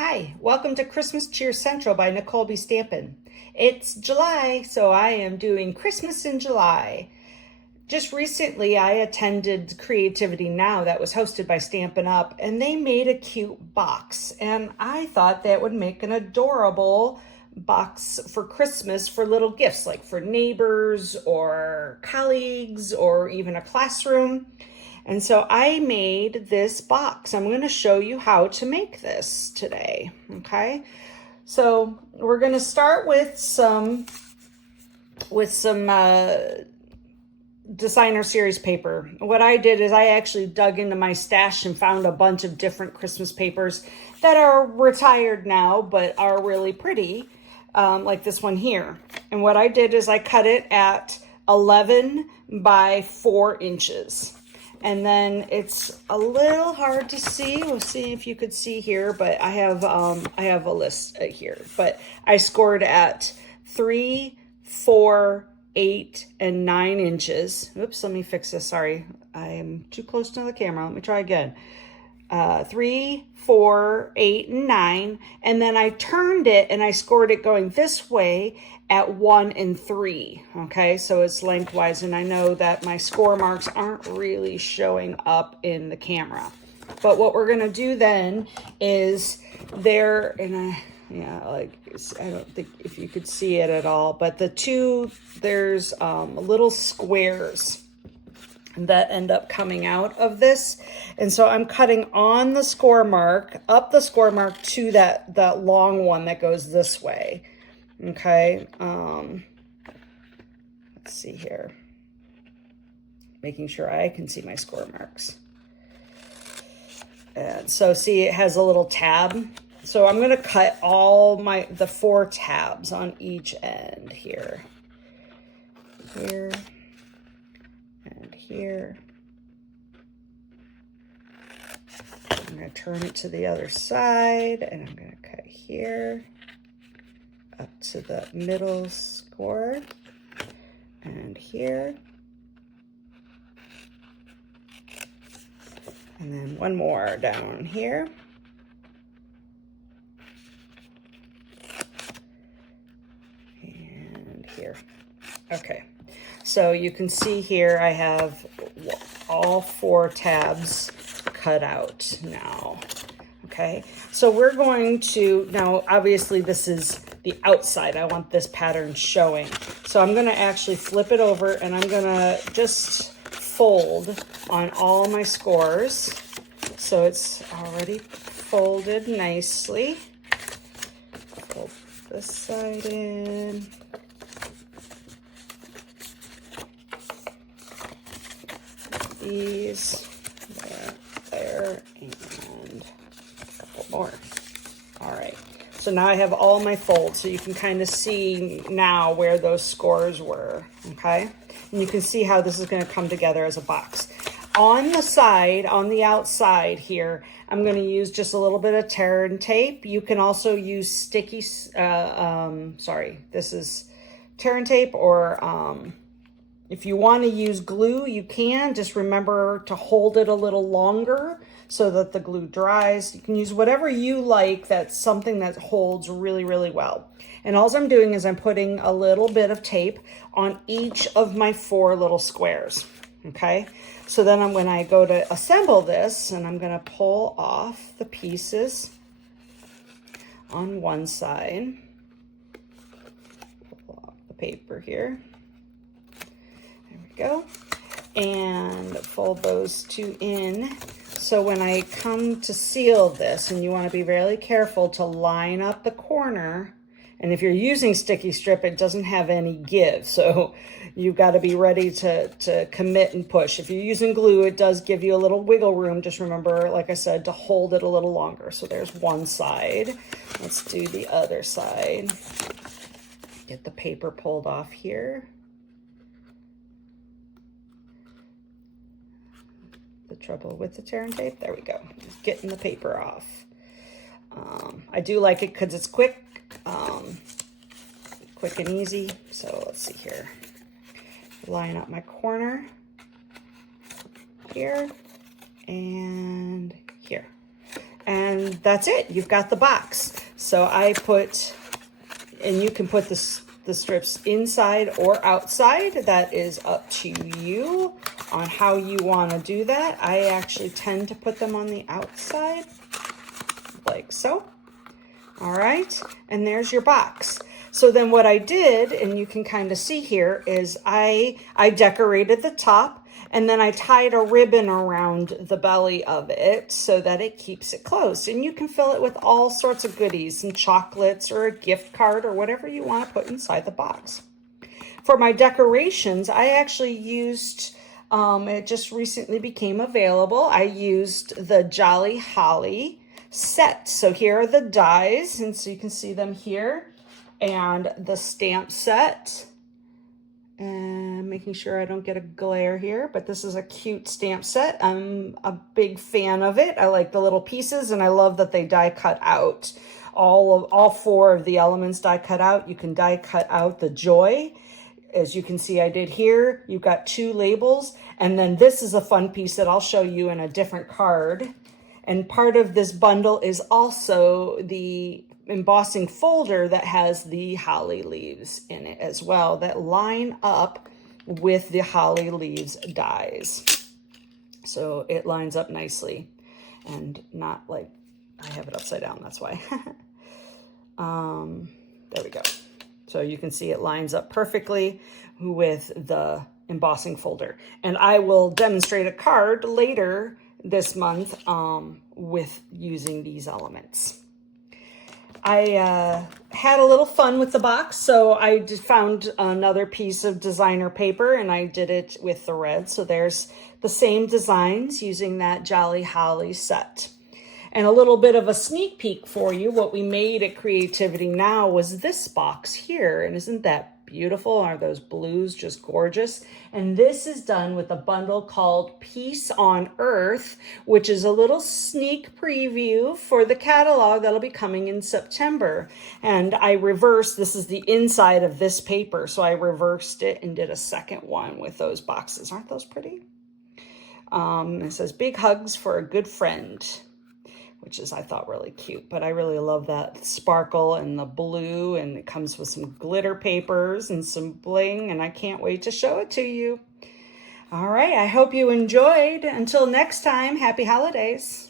Hi, welcome to Christmas Cheer Central by Nicole B. Stampin'. It's July, so I am doing Christmas in July. Just recently, I attended Creativity Now that was hosted by Stampin' Up, and they made a cute box, and I thought that would make an adorable box for Christmas for little gifts, like for neighbors or colleagues or even a classroom. And so I made this box. I'm going to show you how to make this today. Okay. So we're going to start with some designer series paper. What I did is I actually dug into my stash and found a bunch of different Christmas papers that are retired now, but are really pretty, like this one here. And what I did is I cut it at 11 by 4 inches. And then it's a little hard to see. We'll see if you could see here, but I have a list here. But I scored at 3, 4, 8, and 9 inches. Oops, let me fix this. Sorry, I'm too close to the camera. Let me try again. 3, 4, 8, and 9. And then I turned it and I scored it going this way at 1 and 3. Okay, so it's lengthwise, and I know that my score marks aren't really showing up in the camera. But what we're gonna do then is there, and I don't think if you could see it at all, but there's little squares that end up coming out of this. And so I'm cutting on the score mark, up the score mark to that long one that goes this way. Okay, let's see here. Making sure I can see my score marks. And so see, it has a little tab. So I'm going to cut all the 4 tabs on each end here. Here and here. I'm going to turn it to the other side, and I'm going to cut here up to the middle score and here, and then one more down here, and here. Okay, so you can see here I have all 4 tabs cut out now. Okay, so we're going to, now obviously this is the outside. I want this pattern showing. So I'm gonna actually flip it over and I'm gonna just fold on all my scores. So it's already folded nicely. Fold this side in. These, there, and a couple more. All right, so now I have all my folds, so you can kind of see now where those scores were, okay? And you can see how this is gonna come together as a box. On the side, on the outside here, I'm gonna use just a little bit of tear and tape. You can also use sticky, this is tear and tape, or if you want to use glue, you can. Just remember to hold it a little longer so that the glue dries. You can use whatever you like that's something that holds really, really well. And all I'm doing is I'm putting a little bit of tape on each of my 4 little squares, okay? So then when I go to assemble this, and I'm gonna pull off the pieces on one side, pull off the paper here. Go and fold those 2 in. So when I come to seal this, and you want to be really careful to line up the corner, and if you're using sticky strip, it doesn't have any give, so you've got to be ready to commit and push. If you're using glue, it does give you a little wiggle room. Just remember, like I said, to hold it a little longer. So there's one side. Let's do the other side. Get the paper pulled off here. The trouble with the tear and tape, there we go, just getting the paper off. I do like it because it's quick and easy. So let's see here, line up my corner here and here. And that's it. You've got the box. So I put, and you can put the strips inside or outside. That is up to you on how you want to do that. I actually tend to put them on the outside, like so. All right, and there's your box. So then what I did, and you can kind of see here, is I decorated the top, and then I tied a ribbon around the belly of it so that it keeps it closed. And you can fill it with all sorts of goodies and chocolates or a gift card or whatever you want to put inside the box. For my decorations, I actually used, it just recently became available, I used the Jolly Holly set. So here are the dies, and so you can see them here, and the stamp set. And making sure I don't get a glare here, but this is a cute stamp set. I'm a big fan of it. I like the little pieces, and I love that they die cut out. All four of the elements die cut out. You can die cut out the joy. As you can see, I did here. You've got 2 labels, and then this is a fun piece that I'll show you in a different card. And part of this bundle is also the embossing folder that has the holly leaves in it as well, that line up with the holly leaves dies. So it lines up nicely and not like, I have it upside down, that's why. There we go. So you can see it lines up perfectly with the embossing folder. And I will demonstrate a card later this month with using these elements. I had a little fun with the box, so I just found another piece of designer paper and I did it with the red. So there's the same designs using that Jolly Holly set. And a little bit of a sneak peek for you, what we made at Creativity Now was this box here. And isn't that beautiful? Are those blues just gorgeous? And this is done with a bundle called Peace on Earth, which is a little sneak preview for the catalog that'll be coming in September. And I reversed, this is the inside of this paper, so I reversed it and did a second one with those boxes. Aren't those pretty? It says, big hugs for a good friend, which is, I thought, really cute. But I really love that sparkle and the blue, and it comes with some glitter papers and some bling, and I can't wait to show it to you. All right, I hope you enjoyed. Until next time, happy holidays.